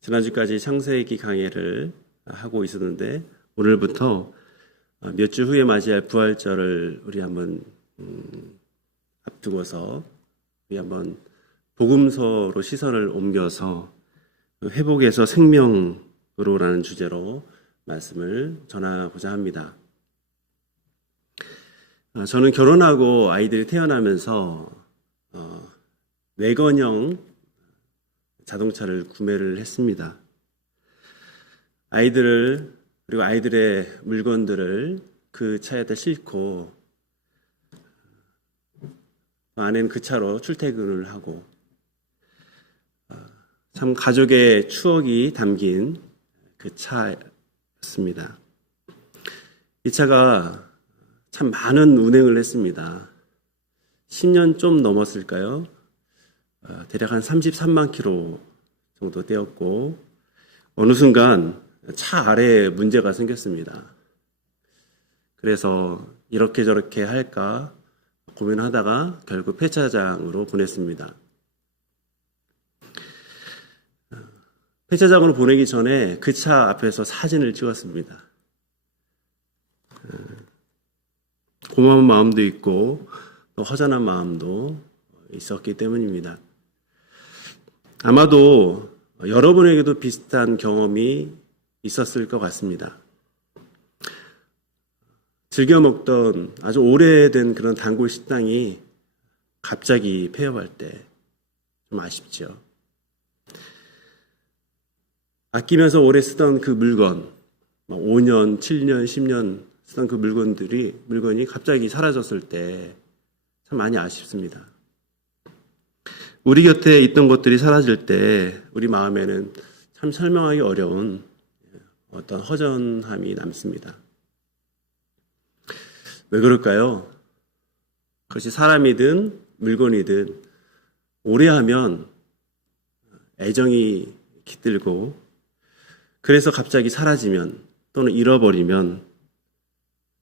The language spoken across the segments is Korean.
지난주까지 창세기 강의를 하고 있었는데 오늘부터 몇 주 후에 맞이할 부활절을 우리 한번 앞두고서 우리 한번 복음서로 시선을 옮겨서 회복에서 생명으로라는 주제로 말씀을 전하고자 합니다. 저는 결혼하고 아이들이 태어나면서 외건형 자동차를 구매를 했습니다. 그리고 아이들의 물건들을 그 차에다 싣고 아내는 그 차로 출퇴근을 하고 참 가족의 추억이 담긴 그 차였습니다. 이 차가 참 많은 운행을 했습니다. 10년 좀 넘었을까요? 대략 한 33만 킬로 정도 되었고 어느 순간 차 아래에 문제가 생겼습니다. 그래서 이렇게 저렇게 할까 고민하다가 결국 폐차장으로 보냈습니다. 폐차장으로 보내기 전에 그 차 앞에서 사진을 찍었습니다. 고마운 마음도 있고 또 허전한 마음도 있었기 때문입니다. 아마도 여러분에게도 비슷한 경험이 있었을 것 같습니다. 즐겨 먹던 아주 오래된 그런 단골 식당이 갑자기 폐업할 때 좀 아쉽죠. 아끼면서 오래 쓰던 그 물건, 5년, 7년, 10년 쓰던 그 물건이 갑자기 사라졌을 때 참 많이 아쉽습니다. 우리 곁에 있던 것들이 사라질 때 우리 마음에는 참 설명하기 어려운 어떤 허전함이 남습니다. 왜 그럴까요? 그것이 사람이든 물건이든 오래 하면 애정이 깃들고 그래서 갑자기 사라지면 또는 잃어버리면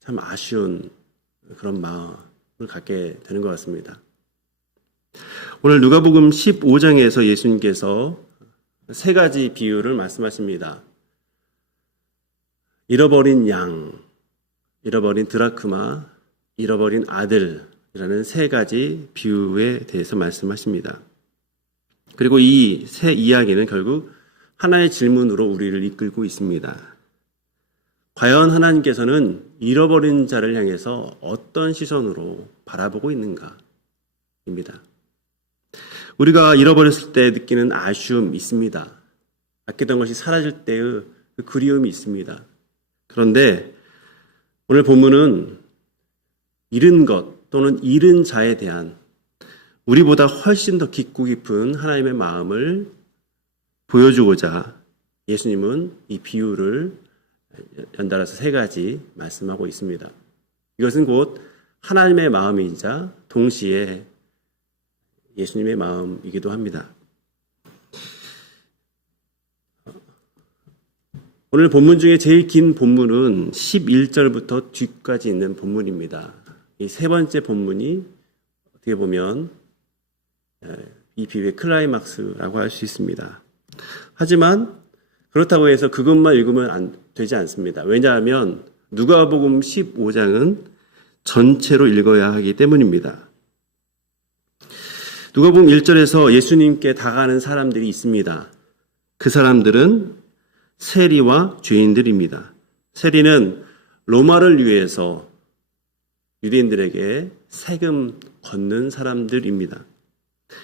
참 아쉬운 그런 마음을 갖게 되는 것 같습니다. 오늘 누가복음 15장에서 예수님께서 세 가지 비유를 말씀하십니다. 잃어버린 양, 잃어버린 드라크마, 잃어버린 아들이라는 세 가지 비유에 대해서 말씀하십니다. 그리고 이 세 이야기는 결국 하나의 질문으로 우리를 이끌고 있습니다. 과연 하나님께서는 잃어버린 자를 향해서 어떤 시선으로 바라보고 있는가입니다. 우리가 잃어버렸을 때 느끼는 아쉬움 있습니다. 아끼던 것이 사라질 때의 그 그리움이 있습니다. 그런데 오늘 본문은 잃은 것 또는 잃은 자에 대한 우리보다 훨씬 더 깊고 깊은 하나님의 마음을 보여주고자 예수님은 이 비유를 연달아서 세 가지 말씀하고 있습니다. 이것은 곧 하나님의 마음이자 동시에 예수님의 마음이기도 합니다. 오늘 본문 중에 제일 긴 본문은 11절부터 뒤까지 있는 본문입니다. 이 세 번째 본문이 어떻게 보면 이 비유의 클라이막스라고 할 수 있습니다. 하지만 그렇다고 해서 그것만 읽으면 되지 않습니다. 왜냐하면 누가복음 15장은 전체로 읽어야 하기 때문입니다. 누가복음 1절에서 예수님께 다가가는 사람들이 있습니다. 그 사람들은 세리와 죄인들입니다. 세리는 로마를 위해서 유대인들에게 세금 걷는 사람들입니다.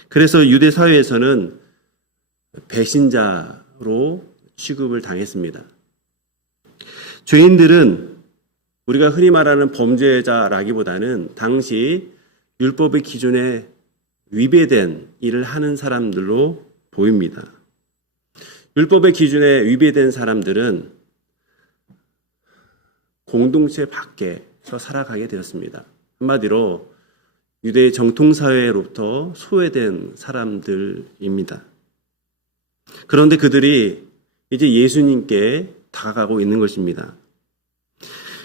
그래서 유대 사회에서는 배신자로 취급을 당했습니다. 죄인들은 우리가 흔히 말하는 범죄자라기보다는 당시 율법의 기준에 위배된 일을 하는 사람들로 보입니다. 율법의 기준에 위배된 사람들은 공동체 밖에서 살아가게 되었습니다. 한마디로 유대의 정통사회로부터 소외된 사람들입니다. 그런데 그들이 이제 예수님께 다가가고 있는 것입니다.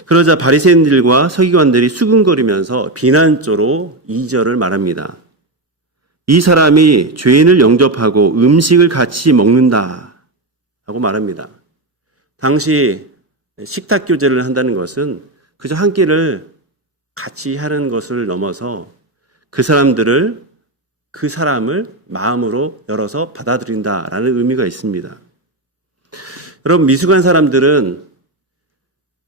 그러자 바리새인들과 서기관들이 수근거리면서 비난조로 2절을 말합니다. 이 사람이 죄인을 영접하고 음식을 같이 먹는다. 라고 말합니다. 당시 식탁 교제를 한다는 것은 그저 한 끼를 같이 하는 것을 넘어서 그 사람을 마음으로 열어서 받아들인다라는 의미가 있습니다. 여러분, 미숙한 사람들은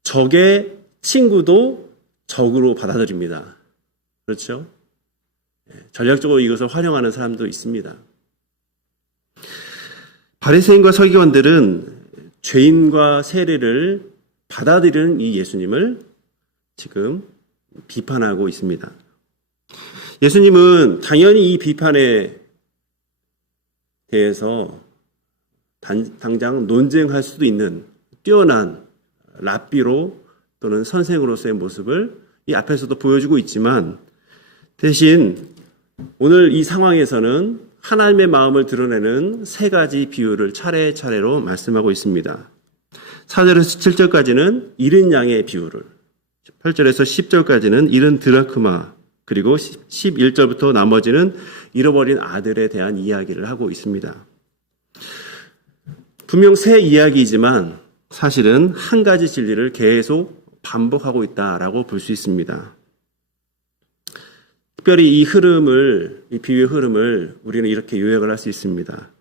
적의 친구도 적으로 받아들입니다. 그렇죠? 전략적으로 이것을 활용하는 사람도 있습니다. 바리새인과 서기관들은 죄인과 세리를 받아들이는 이 예수님을 지금 비판하고 있습니다. 예수님은 당연히 이 비판에 대해서 당장 논쟁할 수도 있는 뛰어난 랍비로 또는 선생으로서의 모습을 이 앞에서도 보여주고 있지만, 대신 오늘 이 상황에서는 하나님의 마음을 드러내는 세 가지 비유를 차례차례로 말씀하고 있습니다. 4절에서 7절까지는 잃은 양의 비유를, 8절에서 10절까지는 잃은 드라크마, 그리고 11절부터 나머지는 잃어버린 아들에 대한 이야기를 하고 있습니다. 분명 새 이야기이지만 사실은 한 가지 진리를 계속 반복하고 있다라고 볼 수 있습니다. 특별히 이 비유의 흐름을 우리는 이렇게 요약을 할 수 있습니다.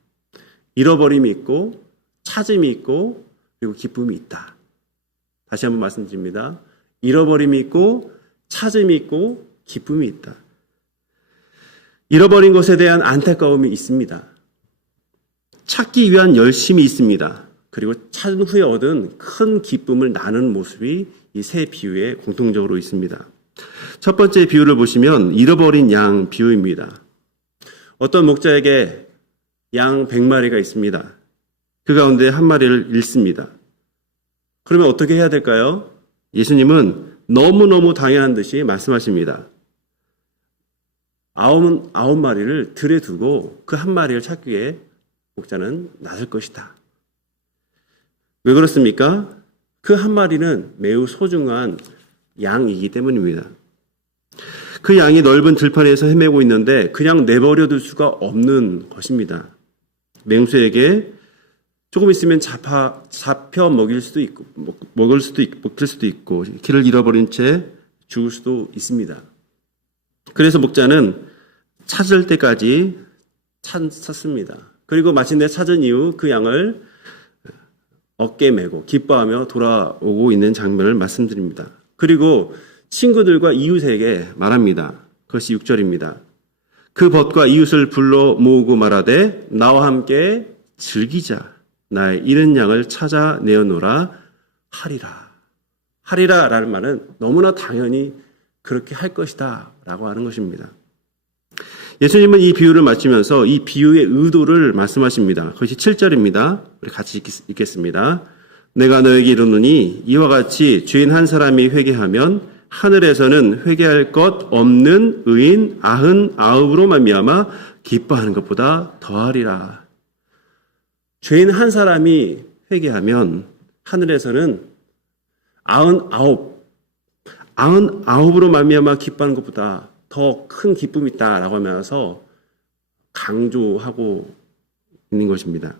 잃어버림이 있고, 찾음이 있고, 그리고 기쁨이 있다. 다시 한번 말씀드립니다. 잃어버림이 있고, 찾음이 있고, 기쁨이 있다. 잃어버린 것에 대한 안타까움이 있습니다. 찾기 위한 열심이 있습니다. 그리고 찾은 후에 얻은 큰 기쁨을 나누는 모습이 이 세 비유에 공통적으로 있습니다. 첫 번째 비유를 보시면 잃어버린 양 비유입니다. 어떤 목자에게 양 100마리가 있습니다. 그 가운데 한 마리를 잃습니다. 그러면 어떻게 해야 될까요? 예수님은 너무너무 당연한 듯이 말씀하십니다. 9마리를 들에 두고 그 한 마리를 찾기 위해 목자는 나설 것이다. 왜 그렇습니까? 그 한 마리는 매우 소중한 양이기 때문입니다. 그 양이 넓은 들판에서 헤매고 있는데 그냥 내버려둘 수가 없는 것입니다. 맹수에게 조금 있으면 잡혀 먹을 수도 있고 길을 잃어버린 채 죽을 수도 있습니다. 그래서 목자는 찾을 때까지 찾습니다. 그리고 마침내 찾은 이후 그 양을 어깨에 메고 기뻐하며 돌아오고 있는 장면을 말씀드립니다. 그리고 친구들과 이웃에게 말합니다. 그것이 6절입니다. 그 벗과 이웃을 불러 모으고 말하되 나와 함께 즐기자. 나의 잃은 양을 찾아내어노라 하리라. 하리라 라는 말은 너무나 당연히 그렇게 할 것이다 라고 하는 것입니다. 예수님은 이 비유를 마치면서 이 비유의 의도를 말씀하십니다. 그것이 7절입니다. 우리 같이 읽겠습니다. 내가 너에게 이르노니 이와 같이 죄인 한 사람이 회개하면 하늘에서는 회개할 것 없는 의인 99으로 말미암아 기뻐하는 것보다 더하리라. 죄인 한 사람이 회개하면 하늘에서는 99으로 말미암아 기뻐하는 것보다 더 큰 기쁨이 있다라고 하면서 강조하고 있는 것입니다.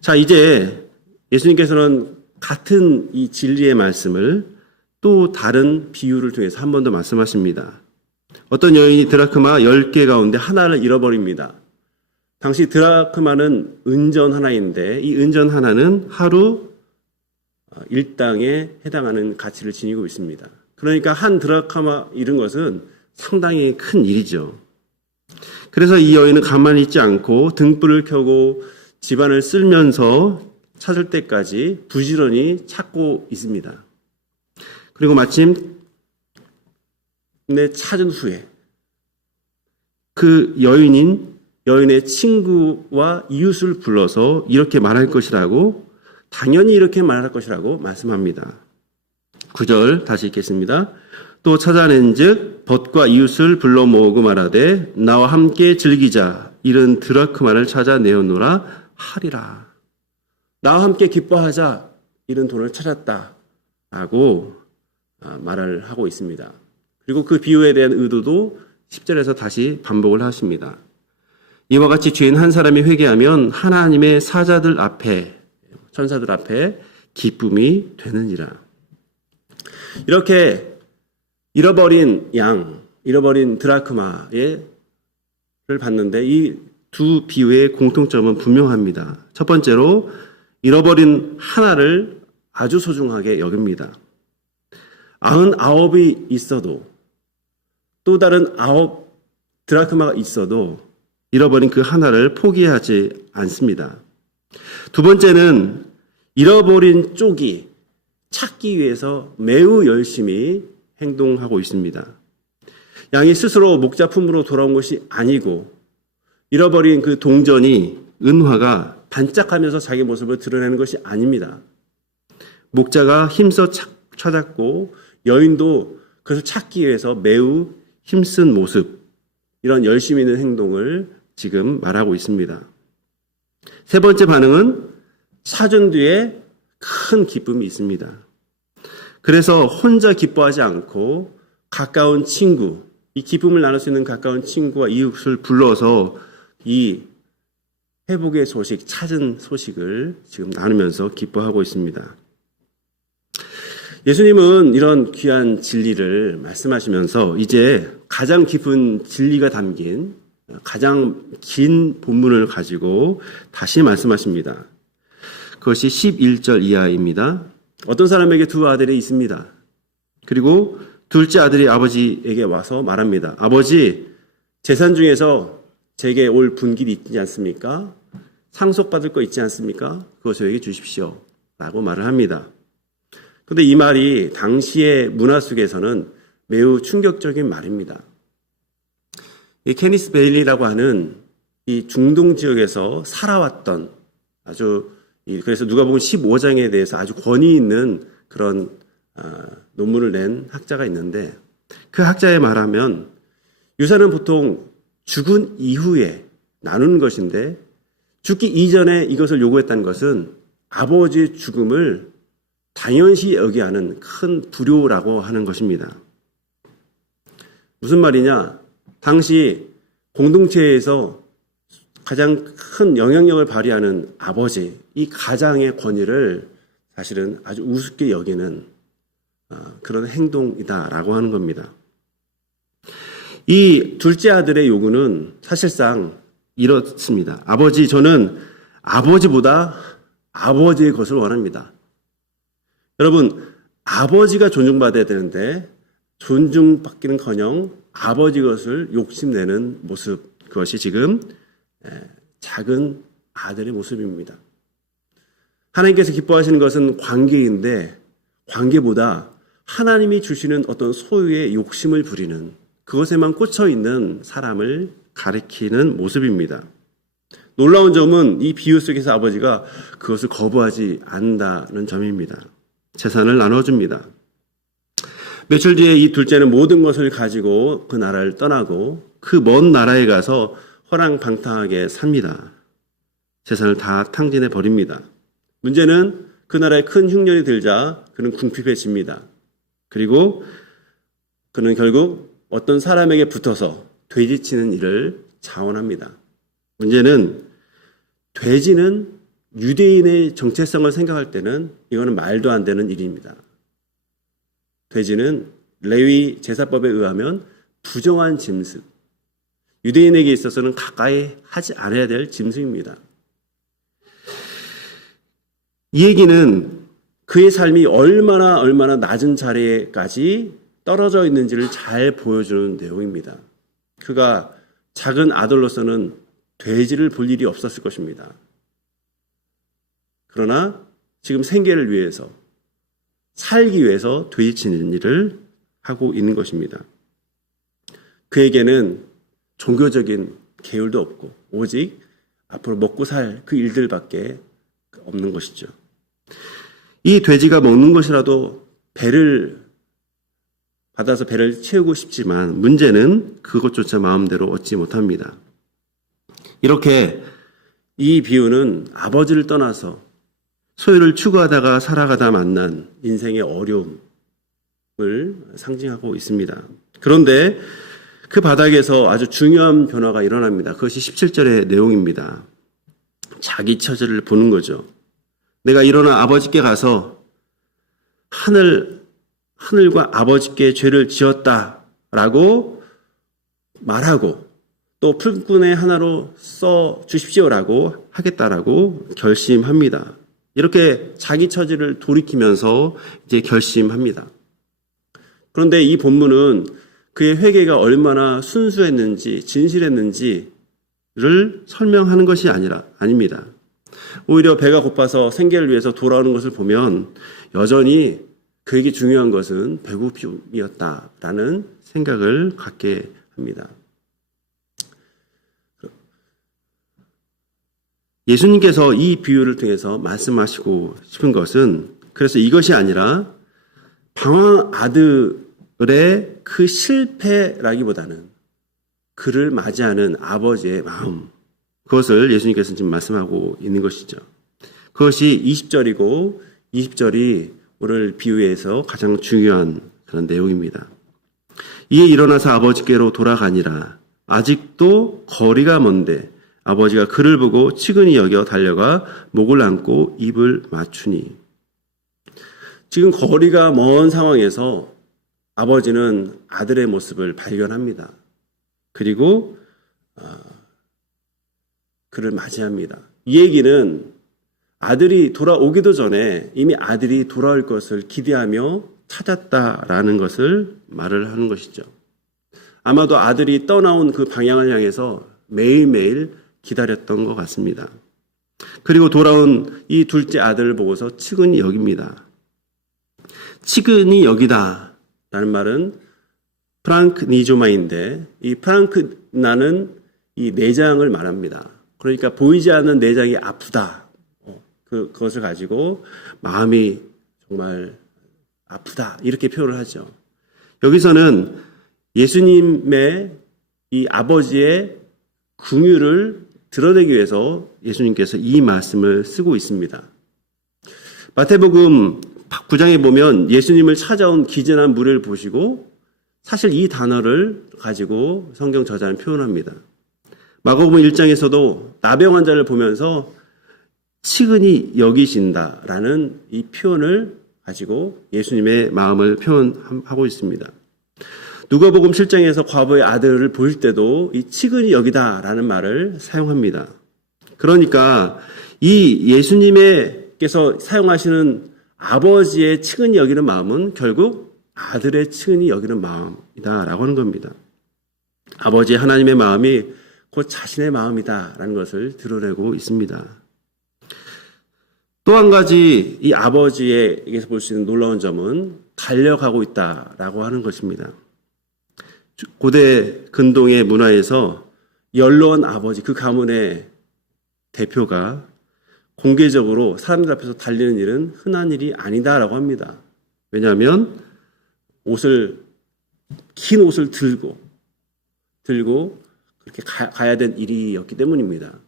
자, 이제 예수님께서는 같은 이 진리의 말씀을 또 다른 비유를 통해서 한 번 더 말씀하십니다. 어떤 여인이 드라크마 10개 가운데 하나를 잃어버립니다. 당시 드라크마는 은전 하나인데 이 은전 하나는 하루 일당에 해당하는 가치를 지니고 있습니다. 그러니까 한 드라크마 잃은 것은 상당히 큰 일이죠. 그래서 이 여인은 가만히 있지 않고 등불을 켜고 집안을 쓸면서 찾을 때까지 부지런히 찾고 있습니다. 그리고 마침내 찾은 후에 그 여인의 친구와 이웃을 불러서 이렇게 말할 것이라고, 당연히 이렇게 말할 것이라고 말씀합니다. 9절 다시 읽겠습니다. 또 찾아낸즉 벗과 이웃을 불러 모으고 말하되 나와 함께 즐기자. 이른 드라크마를 찾아내어노라 하리라. 나와 함께 기뻐하자. 이른 돈을 찾았다. 라고 말을 하고 있습니다. 그리고 그 비유에 대한 의도도 10절에서 다시 반복을 하십니다. 이와 같이 죄인 한 사람이 회개하면 하나님의 사자들 앞에, 천사들 앞에 기쁨이 되느니라. 이렇게 잃어버린 양, 잃어버린 드라크마를 봤는데 이 두 비유의 공통점은 분명합니다. 첫 번째로 잃어버린 하나를 아주 소중하게 여깁니다. 99이 있어도 또 다른 9 드라크마가 있어도 잃어버린 그 하나를 포기하지 않습니다. 두 번째는 잃어버린 쪽이 찾기 위해서 매우 열심히 행동하고 있습니다. 양이 스스로 목자품으로 돌아온 것이 아니고 잃어버린 그 동전이 은화가 반짝하면서 자기 모습을 드러내는 것이 아닙니다. 목자가 힘써 찾았고 여인도 그것을 찾기 위해서 매우 힘쓴 모습, 이런 열심히 있는 행동을 지금 말하고 있습니다. 세 번째 반응은 찾은 뒤에 큰 기쁨이 있습니다. 그래서 혼자 기뻐하지 않고 가까운 친구, 이 기쁨을 나눌 수 있는 가까운 친구와 이웃을 불러서 이 회복의 소식, 찾은 소식을 지금 나누면서 기뻐하고 있습니다. 예수님은 이런 귀한 진리를 말씀하시면서 이제 가장 깊은 진리가 담긴 가장 긴 본문을 가지고 다시 말씀하십니다. 그것이 11절 이하입니다. 어떤 사람에게 두 아들이 있습니다. 그리고 둘째 아들이 아버지에게 와서 말합니다. 아버지, 재산 중에서 제게 올 분길이 있지 않습니까? 상속받을 거 있지 않습니까? 그것을 저에게 주십시오. 라고 말을 합니다. 그런데 이 말이 당시의 문화 속에서는 매우 충격적인 말입니다. 이 케니스 베일리라고 하는 이 중동 지역에서 살아왔던 아주, 그래서 누가복음 15장에 대해서 아주 권위 있는 그런 논문을 낸 학자가 있는데, 그 학자의 말하면 유산은 보통 죽은 이후에 나누는 것인데 죽기 이전에 이것을 요구했다는 것은 아버지의 죽음을 당연시 여기 하는 큰 불효라고 하는 것입니다. 무슨 말이냐? 당시 공동체에서 가장 큰 영향력을 발휘하는 아버지, 이 가장의 권위를 사실은 아주 우습게 여기는 그런 행동이다라고 하는 겁니다. 이 둘째 아들의 요구는 사실상 이렇습니다. 아버지, 저는 아버지보다 아버지의 것을 원합니다. 여러분, 아버지가 존중받아야 되는데 존중받기는커녕 아버지 것을 욕심내는 모습, 그것이 지금 작은 아들의 모습입니다. 하나님께서 기뻐하시는 것은 관계인데 관계보다 하나님이 주시는 어떤 소유의 욕심을 부리는, 그것에만 꽂혀 있는 사람을 가리키는 모습입니다. 놀라운 점은 이 비유 속에서 아버지가 그것을 거부하지 않는다는 점입니다. 재산을 나눠줍니다. 며칠 뒤에 이 둘째는 모든 것을 가지고 그 나라를 떠나고 그 먼 나라에 가서 허랑방탕하게 삽니다. 재산을 다 탕진해 버립니다. 문제는 그 나라에 큰 흉년이 들자 그는 궁핍해집니다. 그리고 그는 결국 어떤 사람에게 붙어서 돼지치는 일을 자원합니다. 문제는 돼지는 유대인의 정체성을 생각할 때는 이거는 말도 안 되는 일입니다. 돼지는 레위 제사법에 의하면 부정한 짐승, 유대인에게 있어서는 가까이 하지 않아야 될 짐승입니다. 이 얘기는 그의 삶이 얼마나 낮은 자리에까지 떨어져 있는지를 잘 보여주는 내용입니다. 그가 작은 아들로서는 돼지를 볼 일이 없었을 것입니다. 그러나 지금 생계를 위해서, 살기 위해서 돼지치는 일을 하고 있는 것입니다. 그에게는 종교적인 계율도 없고 오직 앞으로 먹고 살 그 일들밖에 없는 것이죠. 이 돼지가 먹는 것이라도 배를 받아서 배를 채우고 싶지만 문제는 그것조차 마음대로 얻지 못합니다. 이렇게 이 비유는 아버지를 떠나서 소유를 추구하다가 살아가다 만난 인생의 어려움을 상징하고 있습니다. 그런데 그 바닥에서 아주 중요한 변화가 일어납니다. 그것이 17절의 내용입니다. 자기 처지를 보는 거죠. 내가 일어나 아버지께 가서 하늘과 아버지께 죄를 지었다라고 말하고 또 풀꾼의 하나로 써 주십시오라고 하겠다라고 결심합니다. 이렇게 자기 처지를 돌이키면서 이제 결심합니다. 그런데 이 본문은 그의 회개가 얼마나 순수했는지 진실했는지를 설명하는 것이 아닙니다. 오히려 배가 고파서 생계를 위해서 돌아오는 것을 보면 여전히 그에게 중요한 것은 배고픔이었다라는 생각을 갖게 합니다. 예수님께서 이 비유를 통해서 말씀하시고 싶은 것은 그래서 이것이 아니라 방황 아들의 그 실패라기보다는 그를 맞이하는 아버지의 마음, 그것을 예수님께서 지금 말씀하고 있는 것이죠. 그것이 20절이고 20절이 오늘 비유에서 가장 중요한 그런 내용입니다. 이에 일어나서 아버지께로 돌아가니라. 아직도 거리가 먼데 아버지가 그를 보고 치근히 여겨 달려가 목을 안고 입을 맞추니. 지금 거리가 먼 상황에서 아버지는 아들의 모습을 발견합니다. 그리고 그를 맞이합니다. 이 얘기는 아들이 돌아오기도 전에 이미 아들이 돌아올 것을 기대하며 찾았다라는 것을 말을 하는 것이죠. 아마도 아들이 떠나온 그 방향을 향해서 매일매일 기다렸던 것 같습니다. 그리고 돌아온 이 둘째 아들을 보고서 치근히 여깁니다. 치근히 여기다 라는 말은 프랑크 니조마인데 이 프랑크나는 이 내장을 말합니다. 그러니까 보이지 않는 내장이 아프다. 그것을 가지고 마음이 정말 아프다 이렇게 표현을 하죠. 여기서는 예수님의 이 아버지의 긍휼을 드러내기 위해서 예수님께서 이 말씀을 쓰고 있습니다. 마태복음 9장에 보면 예수님을 찾아온 기진한 무리를 보시고 사실 이 단어를 가지고 성경 저자는 표현합니다. 마가복음 1장에서도 나병 환자를 보면서 치근히 여기신다라는 이 표현을 가지고 예수님의 마음을 표현하고 있습니다. 누가복음 7장에서 과부의 아들을 볼 때도 이 치근히 여기다라는 말을 사용합니다. 그러니까 이 예수님께서 사용하시는 아버지의 치근히 여기는 마음은 결국 아들의 치근히 여기는 마음이다라고 하는 겁니다. 아버지 하나님의 마음이 곧 자신의 마음이다라는 것을 드러내고 있습니다. 또 한 가지 이 아버지에게서 볼 수 있는 놀라운 점은 달려가고 있다라고 하는 것입니다. 고대 근동의 문화에서 연로한 아버지, 그 가문의 대표가 공개적으로 사람들 앞에서 달리는 일은 흔한 일이 아니다라고 합니다. 왜냐하면 긴 옷을 들고 그렇게 가야 된 일이었기 때문입니다.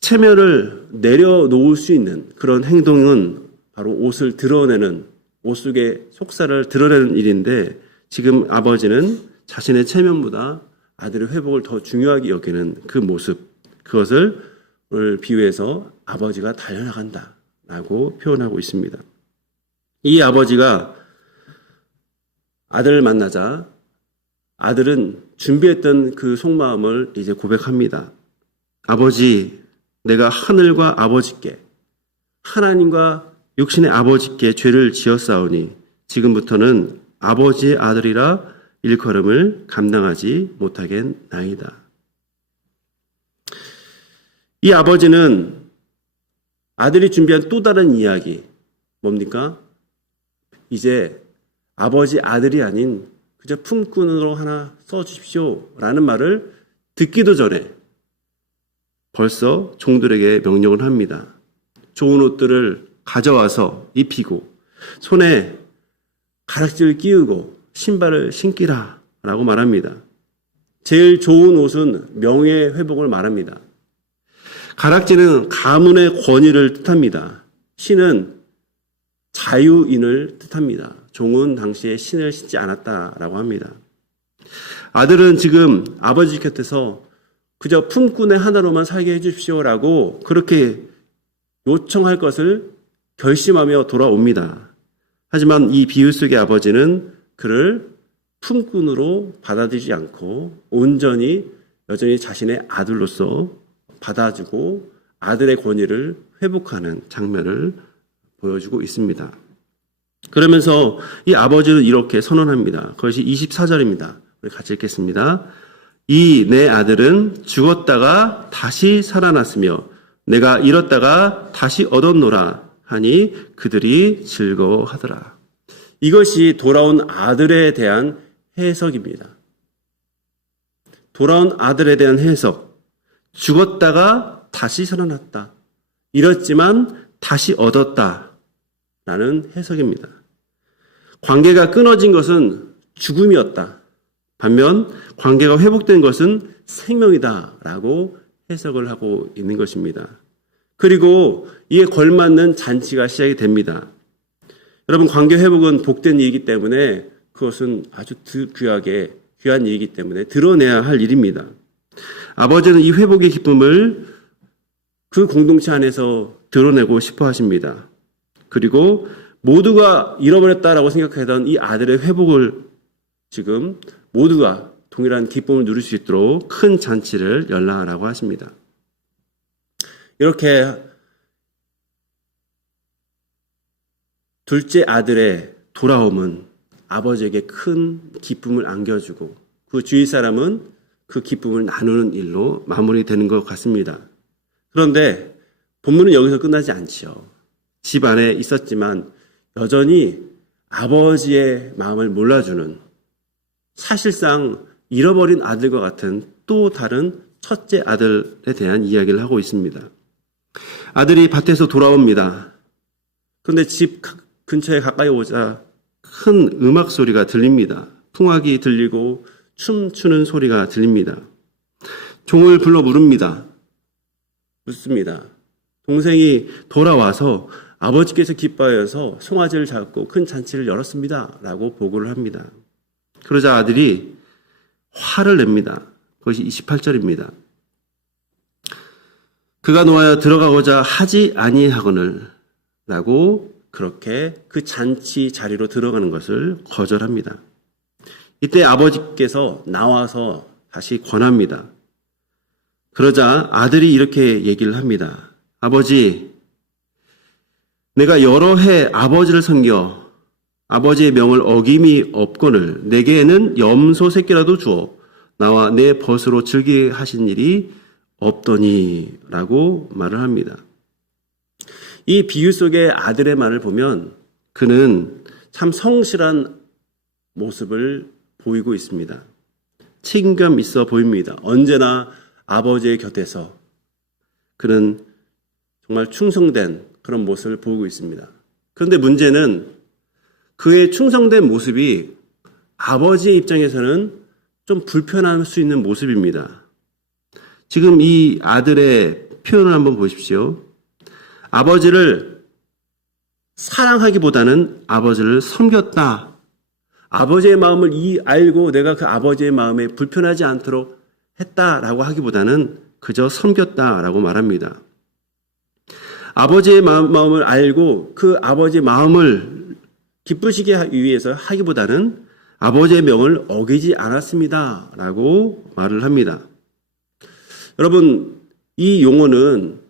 체면을 내려놓을 수 있는 그런 행동은 바로 옷을 드러내는, 옷 속의 속살을 드러내는 일인데 지금 아버지는 자신의 체면보다 아들의 회복을 더 중요하게 여기는 그 모습, 그것을 오늘 비유해서 아버지가 달려나간다라고 표현하고 있습니다. 이 아버지가 아들을 만나자 아들은 준비했던 그 속마음을 이제 고백합니다. 아버지, 내가 하늘과 아버지께, 하나님과 육신의 아버지께 죄를 지었사오니 지금부터는 아버지의 아들이라 일컬음을 감당하지 못하겠나이다. 이 아버지는 아들이 준비한 또 다른 이야기, 뭡니까? 이제 아버지 아들이 아닌 그저 품꾼으로 하나 써주십시오 라는 말을 듣기도 전에 벌써 종들에게 명령을 합니다. 좋은 옷들을 가져와서 입히고 손에 가락지를 끼우고 신발을 신기라 라고 말합니다. 제일 좋은 옷은 명예 회복을 말합니다. 가락지는 가문의 권위를 뜻합니다. 신은 자유인을 뜻합니다. 종은 당시에 신을 신지 않았다라고 합니다. 아들은 지금 아버지 곁에서 그저 품꾼의 하나로만 살게 해주십시오라고 그렇게 요청할 것을 결심하며 돌아옵니다. 하지만 이 비유 속의 아버지는 그를 품꾼으로 받아들이지 않고 온전히 여전히 자신의 아들로서 받아주고 아들의 권위를 회복하는 장면을 보여주고 있습니다. 그러면서 이 아버지는 이렇게 선언합니다. 그것이 24절입니다. 우리 같이 읽겠습니다. 이 내 아들은 죽었다가 다시 살아났으며 내가 잃었다가 다시 얻었노라 하니 그들이 즐거워하더라. 이것이 돌아온 아들에 대한 해석입니다. 돌아온 아들에 대한 해석. 죽었다가 다시 살아났다. 잃었지만 다시 얻었다. 라는 해석입니다. 관계가 끊어진 것은 죽음이었다. 반면 관계가 회복된 것은 생명이다. 라고 해석을 하고 있는 것입니다. 그리고 이에 걸맞는 잔치가 시작이 됩니다. 여러분, 관계 회복은 복된 일이기 때문에 그것은 아주 귀한 일이기 때문에 드러내야 할 일입니다. 아버지는 이 회복의 기쁨을 그 공동체 안에서 드러내고 싶어 하십니다. 그리고 모두가 잃어버렸다라고 생각하던 이 아들의 회복을 지금 모두가 동일한 기쁨을 누릴 수 있도록 큰 잔치를 열라라고 하십니다. 이렇게 둘째 아들의 돌아옴은 아버지에게 큰 기쁨을 안겨주고 그 주위 사람은 그 기쁨을 나누는 일로 마무리되는 것 같습니다. 그런데 본문은 여기서 끝나지 않지요. 집 안에 있었지만 여전히 아버지의 마음을 몰라주는 사실상 잃어버린 아들과 같은 또 다른 첫째 아들에 대한 이야기를 하고 있습니다. 아들이 밭에서 돌아옵니다. 그런데 집 근처에 가까이 오자 큰 음악 소리가 들립니다. 풍악이 들리고 춤추는 소리가 들립니다. 종을 불러 묻습니다. 동생이 돌아와서 아버지께서 기뻐하여서 송아지를 잡고 큰 잔치를 열었습니다. 라고 보고를 합니다. 그러자 아들이 화를 냅니다. 그것이 28절입니다. 그가 놓아여 들어가고자 하지 아니하거늘 라고 그렇게 그 잔치 자리로 들어가는 것을 거절합니다. 이때 아버지께서 나와서 다시 권합니다. 그러자 아들이 이렇게 얘기를 합니다. 아버지, 내가 여러 해 아버지를 섬겨 아버지의 명을 어김이 없거늘 내게는 염소 새끼라도 주어 나와 내 벗으로 즐기게 하신 일이 없더니 라고 말을 합니다. 이 비유 속의 아들의 말을 보면 그는 참 성실한 모습을 보이고 있습니다. 책임감 있어 보입니다. 언제나 아버지의 곁에서 그는 정말 충성된 그런 모습을 보이고 있습니다. 그런데 문제는 그의 충성된 모습이 아버지의 입장에서는 좀 불편할 수 있는 모습입니다. 지금 이 아들의 표현을 한번 보십시오. 아버지를 사랑하기보다는 아버지를 섬겼다. 아버지의 마음을 알고 내가 그 아버지의 마음에 불편하지 않도록 했다라고 하기보다는 그저 섬겼다라고 말합니다. 아버지의 마음을 알고 그 아버지의 마음을 기쁘시게 하기 위해서 하기보다는 아버지의 명을 어기지 않았습니다. 라고 말을 합니다. 여러분, 이 용어는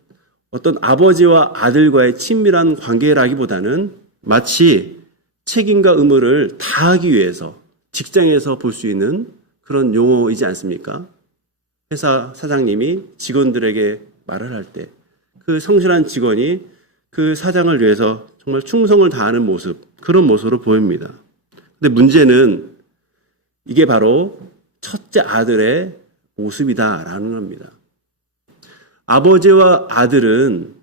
어떤 아버지와 아들과의 친밀한 관계라기보다는 마치 책임과 의무를 다하기 위해서 직장에서 볼 수 있는 그런 용어이지 않습니까? 회사 사장님이 직원들에게 말을 할 때 그 성실한 직원이 그 사장을 위해서 정말 충성을 다하는 모습, 그런 모습으로 보입니다. 근데 문제는 이게 바로 첫째 아들의 모습이다라는 겁니다. 아버지와 아들은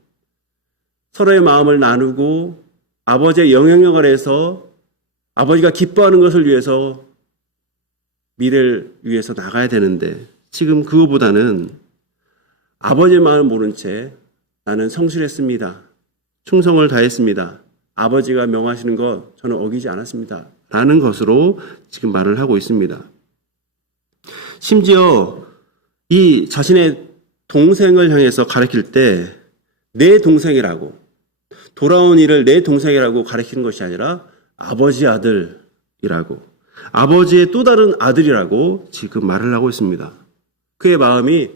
서로의 마음을 나누고 아버지의 영향력 아래에서 아버지가 기뻐하는 것을 위해서 미래를 위해서 나가야 되는데 지금 그거보다는 아버지의 마음을 모른 채 나는 성실했습니다. 충성을 다했습니다. 아버지가 명하시는 것 저는 어기지 않았습니다. 라는 것으로 지금 말을 하고 있습니다. 심지어 이 자신의 동생을 향해서 가리킬 때 내 동생이라고, 돌아온 이를 내 동생이라고 가리키는 것이 아니라 아버지 아들이라고, 아버지의 또 다른 아들이라고 지금 말을 하고 있습니다. 그의 마음이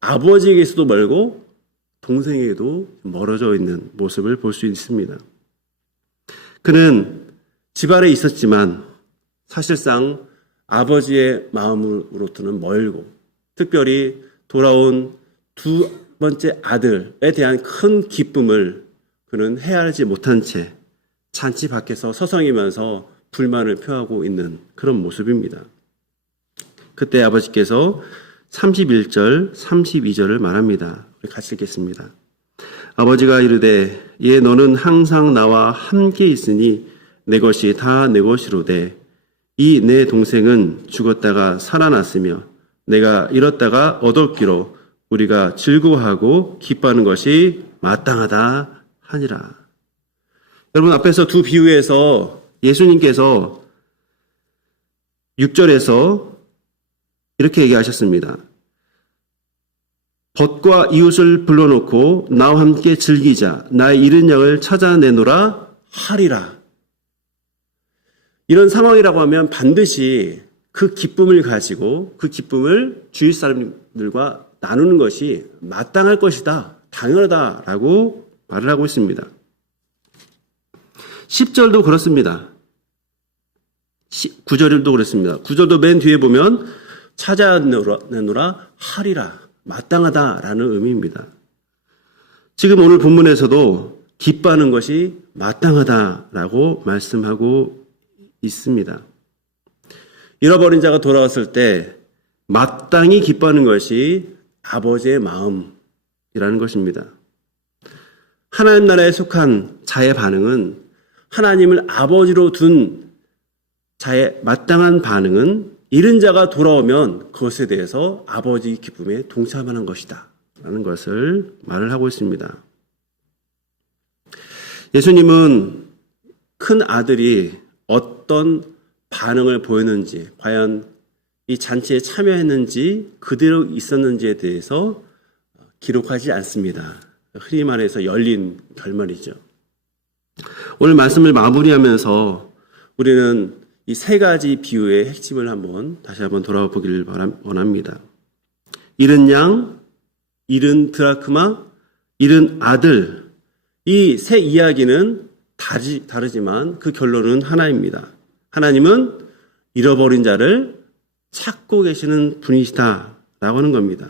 아버지에게서도 멀고 동생에게도 멀어져 있는 모습을 볼 수 있습니다. 그는 집안에 있었지만 사실상 아버지의 마음으로부터는 멀고, 특별히 돌아온 두 번째 아들에 대한 큰 기쁨을 그는 헤아리지 못한 채 잔치 밖에서 서성이면서 불만을 표하고 있는 그런 모습입니다. 그때 아버지께서 31절, 32절을 말합니다. 우리 같이 읽겠습니다. 아버지가 이르되 예 너는 항상 나와 함께 있으니 내 것이 다 내 것이로되 이 내 동생은 죽었다가 살아났으며 내가 잃었다가 얻었기로 우리가 즐거워하고 기뻐하는 것이 마땅하다 하니라. 여러분, 앞에서 두 비유에서 예수님께서 6절에서 이렇게 얘기하셨습니다. 벗과 이웃을 불러놓고 나와 함께 즐기자. 나의 잃은 양을 찾아내노라 하리라. 이런 상황이라고 하면 반드시 그 기쁨을 가지고 그 기쁨을 주위 사람들과 나누는 것이 마땅할 것이다, 당연하다라고 말을 하고 있습니다. 10절도 그렇습니다. 9절도 그렇습니다. 9절도 맨 뒤에 보면 찾아내노라 하리라, 마땅하다라는 의미입니다. 지금 오늘 본문에서도 기뻐하는 것이 마땅하다라고 말씀하고 있습니다. 잃어버린 자가 돌아왔을 때 마땅히 기뻐하는 것이 아버지의 마음이라는 것입니다. 하나님 나라에 속한 자의 반응은, 하나님을 아버지로 둔 자의 마땅한 반응은 잃은 자가 돌아오면 그것에 대해서 아버지 기쁨에 동참하는 것이다 라는 것을 말을 하고 있습니다. 예수님은 큰 아들이 어떤 반응을 보였는지, 과연 이 잔치에 참여했는지 그대로 있었는지에 대해서 기록하지 않습니다. 흔히 말해서 열린 결말이죠. 오늘 말씀을 마무리하면서 우리는 이 세 가지 비유의 핵심을 다시 한번 돌아보기를 원합니다. 잃은 양, 잃은 드라크마, 잃은 아들, 이 세 이야기는 다르지만 그 결론은 하나입니다. 하나님은 잃어버린 자를 찾고 계시는 분이시다라고 하는 겁니다.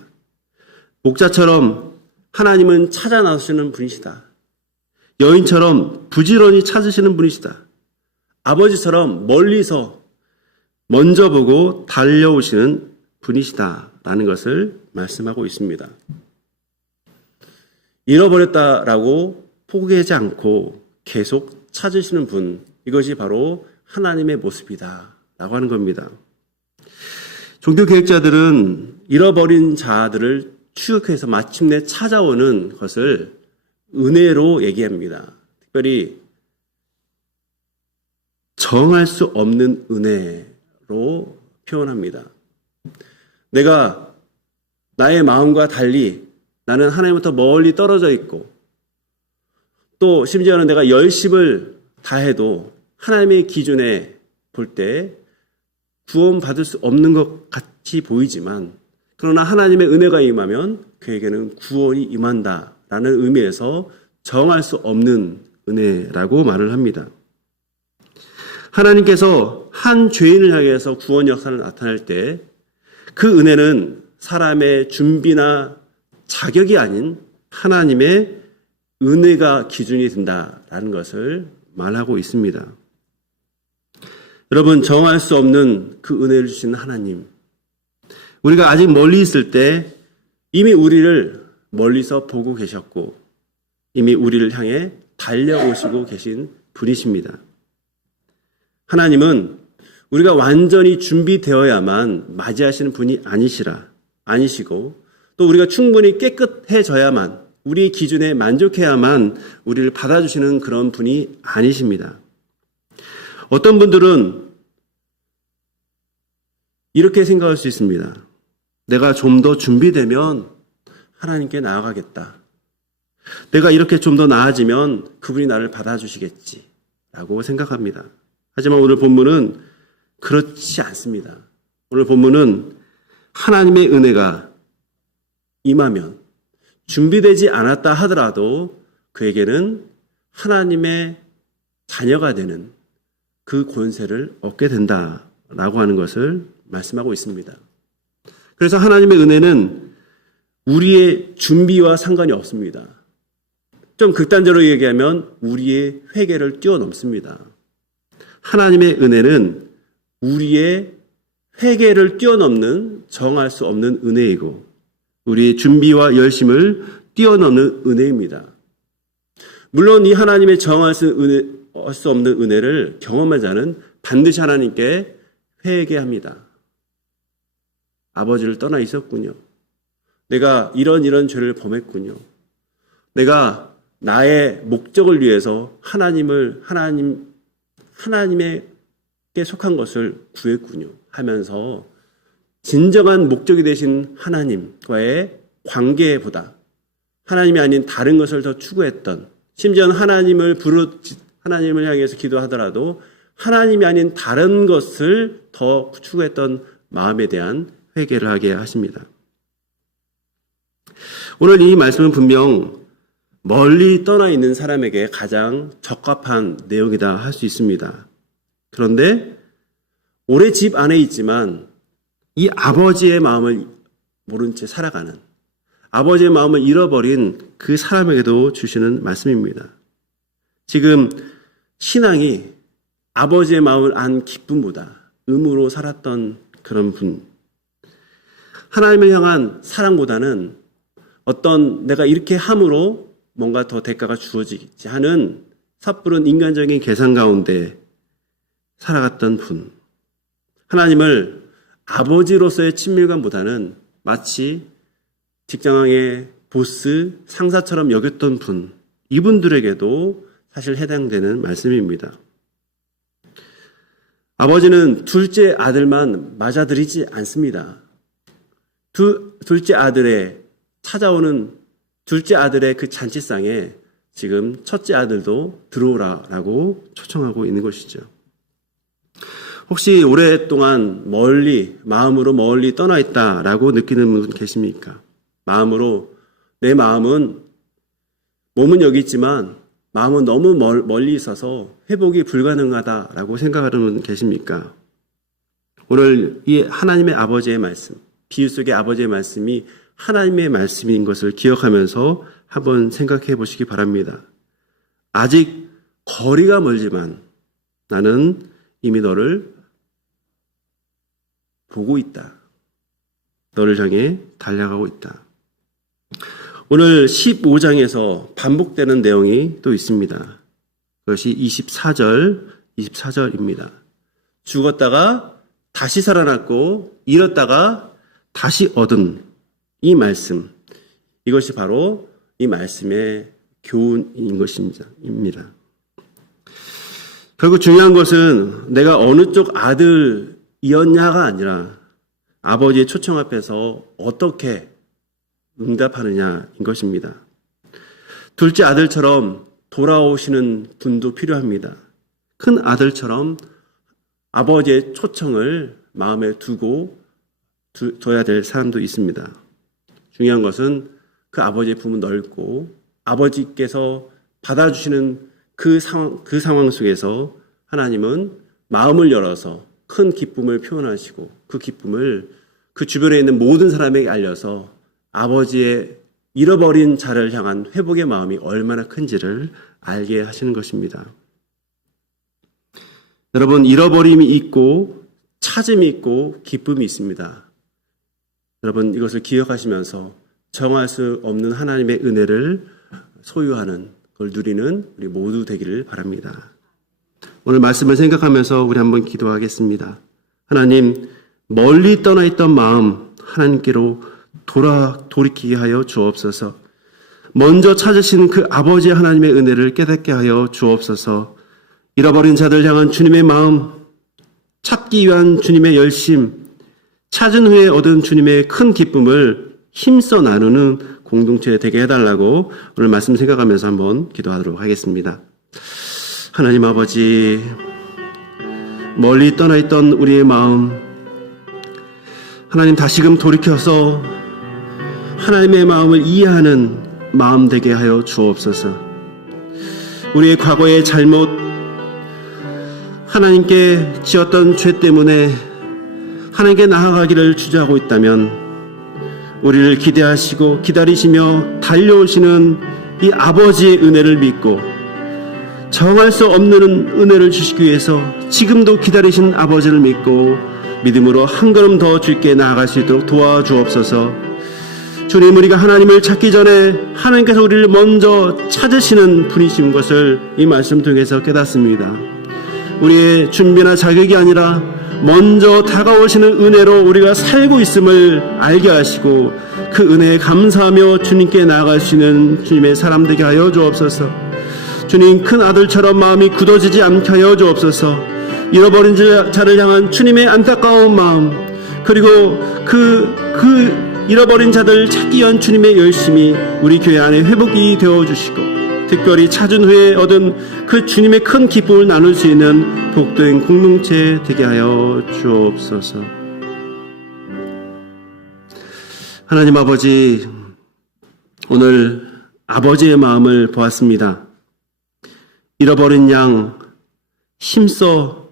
목자처럼 하나님은 찾아 나서시는 분이시다. 여인처럼 부지런히 찾으시는 분이시다. 아버지처럼 멀리서 먼저 보고 달려오시는 분이시다라는 것을 말씀하고 있습니다. 잃어버렸다라고 포기하지 않고 계속 찾으시는 분, 이것이 바로 하나님의 모습이다라고 하는 겁니다. 종교개혁자들은 잃어버린 자들을 추격해서 마침내 찾아오는 것을 은혜로 얘기합니다. 특별히 정할 수 없는 은혜로 표현합니다. 내가 나의 마음과 달리 나는 하나님부터 멀리 떨어져 있고, 또 심지어는 내가 열심을 다해도 하나님의 기준에 볼 때 구원받을 수 없는 것 같이 보이지만, 그러나 하나님의 은혜가 임하면 그에게는 구원이 임한다라는 의미에서 정할 수 없는 은혜라고 말을 합니다. 하나님께서 한 죄인을 향해서 구원 역사를 나타낼 때 그 은혜는 사람의 준비나 자격이 아닌 하나님의 은혜가 기준이 된다라는 것을 말하고 있습니다. 여러분, 정할 수 없는 그 은혜를 주시는 하나님, 우리가 아직 멀리 있을 때 이미 우리를 멀리서 보고 계셨고 이미 우리를 향해 달려오시고 계신 분이십니다. 하나님은 우리가 완전히 준비되어야만 맞이하시는 분이 아니시고, 또 우리가 충분히 깨끗해져야만, 우리 기준에 만족해야만 우리를 받아주시는 그런 분이 아니십니다. 어떤 분들은 이렇게 생각할 수 있습니다. 내가 좀 더 준비되면 하나님께 나아가겠다. 내가 이렇게 좀 더 나아지면 그분이 나를 받아주시겠지 라고 생각합니다. 하지만 오늘 본문은 그렇지 않습니다. 오늘 본문은 하나님의 은혜가 임하면 준비되지 않았다 하더라도 그에게는 하나님의 자녀가 되는 그 권세를 얻게 된다라고 하는 것을 말씀하고 있습니다. 그래서 하나님의 은혜는 우리의 준비와 상관이 없습니다. 좀 극단적으로 얘기하면 우리의 회개를 뛰어넘습니다. 하나님의 은혜는 우리의 회개를 뛰어넘는 정할 수 없는 은혜이고 우리의 준비와 열심을 뛰어넘는 은혜입니다. 물론 이 하나님의 정할 수 없는 은혜를 경험한 자는 반드시 하나님께 회개합니다. 아버지를 떠나 있었군요. 내가 이런 죄를 범했군요. 내가 나의 목적을 위해서 하나님에게 속한 것을 구했군요. 하면서 진정한 목적이 되신 하나님과의 관계보다 하나님이 아닌 다른 것을 더 추구했던, 심지어는 하나님을 향해서 기도하더라도 하나님이 아닌 다른 것을 더 추구했던 마음에 대한 회개를 하게 하십니다. 오늘 이 말씀은 분명 멀리 떠나 있는 사람에게 가장 적합한 내용이다 할 수 있습니다. 그런데 오래 집 안에 있지만 이 아버지의 마음을 모른 채 살아가는, 아버지의 마음을 잃어버린 그 사람에게도 주시는 말씀입니다. 지금 신앙이 아버지의 마음을 안 기쁨보다 의무로 살았던 그런 분, 하나님을 향한 사랑보다는 어떤 내가 이렇게 함으로 뭔가 더 대가가 주어지겠지 하는 섣부른 인간적인 계산 가운데 살아갔던 분, 하나님을 아버지로서의 친밀감보다는 마치 직장의 보스, 상사처럼 여겼던 분, 이분들에게도 사실 해당되는 말씀입니다. 아버지는 둘째 아들만 맞아들이지 않습니다. 둘째 아들의 그 잔치상에 지금 첫째 아들도 들어오라라고 초청하고 있는 것이죠. 혹시 오랫동안 마음으로 멀리 떠나 있다라고 느끼는 분 계십니까? 내 마음은, 몸은 여기 있지만 마음은 너무 멀리 있어서 회복이 불가능하다라고 생각하는 분 계십니까? 오늘 이 하나님의 아버지의 말씀, 비유 속의 아버지의 말씀이 하나님의 말씀인 것을 기억하면서 한번 생각해 보시기 바랍니다. 아직 거리가 멀지만 나는 이미 너를 보고 있다. 너를 향해 달려가고 있다. 오늘 15장에서 반복되는 내용이 또 있습니다. 그것이 24절입니다. 죽었다가 다시 살아났고 잃었다가 다시 얻은 이 말씀, 이것이 바로 이 말씀의 교훈인 것입니다. 결국 중요한 것은 내가 어느 쪽 아들이었냐가 아니라 아버지의 초청 앞에서 어떻게 응답하느냐인 것입니다. 둘째 아들처럼 돌아오시는 분도 필요합니다. 큰 아들처럼 아버지의 초청을 마음에 둬야 될 사람도 있습니다. 중요한 것은 그 아버지의 품은 넓고 아버지께서 받아주시는 그 상황 속에서 하나님은 마음을 열어서 큰 기쁨을 표현하시고 그 기쁨을 그 주변에 있는 모든 사람에게 알려서 아버지의 잃어버린 자를 향한 회복의 마음이 얼마나 큰지를 알게 하시는 것입니다. 여러분, 잃어버림이 있고 찾음이 있고 기쁨이 있습니다. 여러분, 이것을 기억하시면서 정할 수 없는 하나님의 은혜를 소유하는, 그걸 누리는 우리 모두 되기를 바랍니다. 오늘 말씀을 생각하면서 우리 한번 기도하겠습니다. 하나님, 멀리 떠나 있던 마음 하나님께로 돌이키게 하여 주옵소서. 먼저 찾으신 그 아버지 하나님의 은혜를 깨닫게 하여 주옵소서. 잃어버린 자들 향한 주님의 마음, 찾기 위한 주님의 열심, 찾은 후에 얻은 주님의 큰 기쁨을 힘써 나누는 공동체 되게 해달라고 오늘 말씀 생각하면서 한번 기도하도록 하겠습니다. 하나님 아버지, 멀리 떠나 있던 우리의 마음, 하나님 다시금 돌이켜서 하나님의 마음을 이해하는 마음 되게 하여 주옵소서. 우리의 과거의 잘못, 하나님께 지었던 죄 때문에 하나님께 나아가기를 주저하고 있다면 우리를 기대하시고 기다리시며 달려오시는 이 아버지의 은혜를 믿고 정할 수 없는 은혜를 주시기 위해서 지금도 기다리신 아버지를 믿고 믿음으로 한 걸음 더 주께 나아갈 수 있도록 도와주옵소서. 주님, 우리가 하나님을 찾기 전에 하나님께서 우리를 먼저 찾으시는 분이신 것을 이 말씀 통해서 깨닫습니다. 우리의 준비나 자격이 아니라 먼저 다가오시는 은혜로 우리가 살고 있음을 알게 하시고 그 은혜에 감사하며 주님께 나아갈 수 있는 주님의 사람 되게 하여 주옵소서. 주님, 큰 아들처럼 마음이 굳어지지 않게 하여 주옵소서. 잃어버린 자를 향한 주님의 안타까운 마음, 그리고 그 잃어버린 자들 찾기 위한 주님의 열심이 우리 교회 안에 회복이 되어주시고 특별히 찾은 후에 얻은 그 주님의 큰 기쁨을 나눌 수 있는 복된 공동체 되게 하여 주옵소서. 하나님 아버지, 오늘 아버지의 마음을 보았습니다. 잃어버린 양 힘써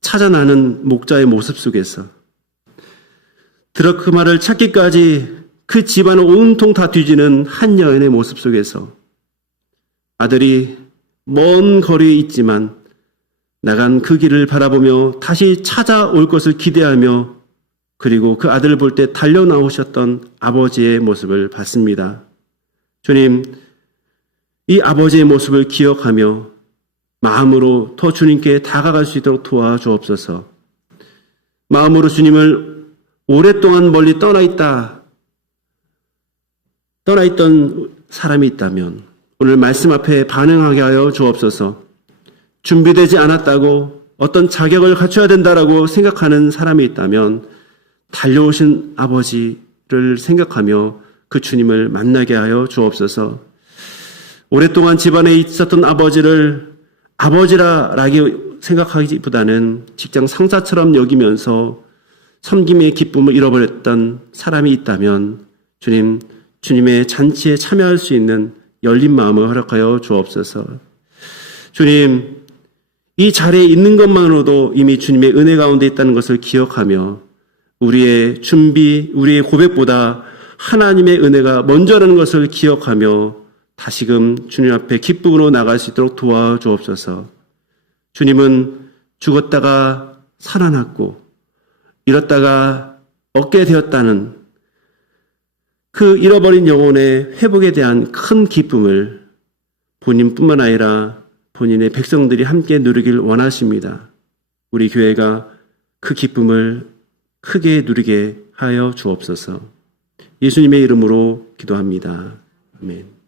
찾아나는 목자의 모습 속에서 드러크마를 찾기까지 그 집안을 온통 다 뒤지는 한 여인의 모습 속에서 아들이 먼 거리에 있지만 나간 그 길을 바라보며 다시 찾아올 것을 기대하며 그리고 그 아들을 볼 때 달려나오셨던 아버지의 모습을 봤습니다. 주님, 이 아버지의 모습을 기억하며 마음으로 더 주님께 다가갈 수 있도록 도와주옵소서. 마음으로 주님을 오랫동안 멀리 떠나 있던 사람이 있다면 오늘 말씀 앞에 반응하게 하여 주옵소서. 준비되지 않았다고 어떤 자격을 갖춰야 된다라고 생각하는 사람이 있다면 달려오신 아버지를 생각하며 그 주님을 만나게 하여 주옵소서. 오랫동안 집안에 있었던 아버지를 아버지라고 생각하기보다는 직장 상사처럼 여기면서 섬김의 기쁨을 잃어버렸던 사람이 있다면 주님, 주님의 잔치에 참여할 수 있는 열린 마음을 허락하여 주옵소서. 주님, 이 자리에 있는 것만으로도 이미 주님의 은혜 가운데 있다는 것을 기억하며 우리의 준비, 우리의 고백보다 하나님의 은혜가 먼저라는 것을 기억하며 다시금 주님 앞에 기쁨으로 나갈 수 있도록 도와주옵소서. 주님은 죽었다가 살아났고 잃었다가 얻게 되었다는 그 잃어버린 영혼의 회복에 대한 큰 기쁨을 본인뿐만 아니라 본인의 백성들이 함께 누리길 원하십니다. 우리 교회가 그 기쁨을 크게 누리게 하여 주옵소서. 예수님의 이름으로 기도합니다. 아멘.